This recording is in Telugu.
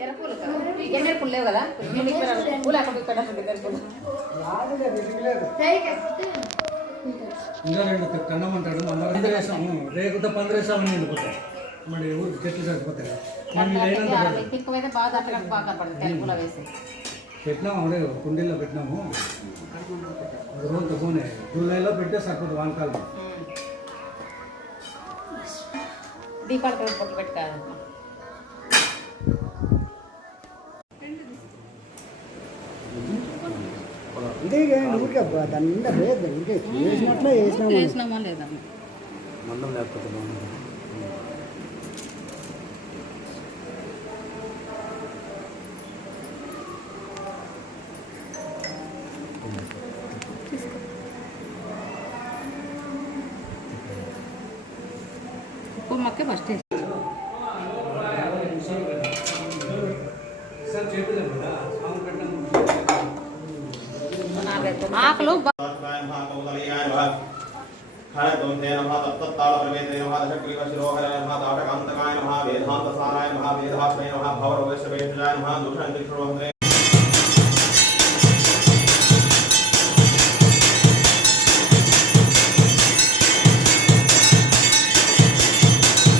ఎర్ర పూలు కదా? ఎన్నెర పూలు లేవు కదా పూలు అక్కడ ఇక్కడ ఇంకా రెండు కన్నమంటాడు మమ్మల్ని పందిరేసాము రేకుతో పందిరేసామని ఎండిపోతాయి మరి ఊరికి చెట్లు పెడతాం. ఎక్కువైతే బాగా అట్లా బాగా కనపడుతుంది తెల్ల పూల వేసి. పెట్టినాము అదే కుండీల్లో పెట్టినాము. అది రోజు పోనీ జూలైలో పెట్టే సరిపోతుంది వానకాలం. దీపాలు పొట్టు పెట్టుకోవాలి ఇక ఊరికే దాని నిండా లేదు. ఇంకే వేసినట్లే వేసినాము వేసినామా లేదా. మందం లేకపోతే బాగుంది కుమ్మక్కే ఫస్ట్ సార్ చేతులే आँख लो खानद्वंसे नमः तत्तत्तालप्रवेते नमः दशक्रीवशिरोहराय नमः ताटकान्तकाय नमः वेदान्तसाराय नमः वेदात्मय नमः भवरोगेश्वरेन्द्राय नमः दूषणचिक्षुरोहरे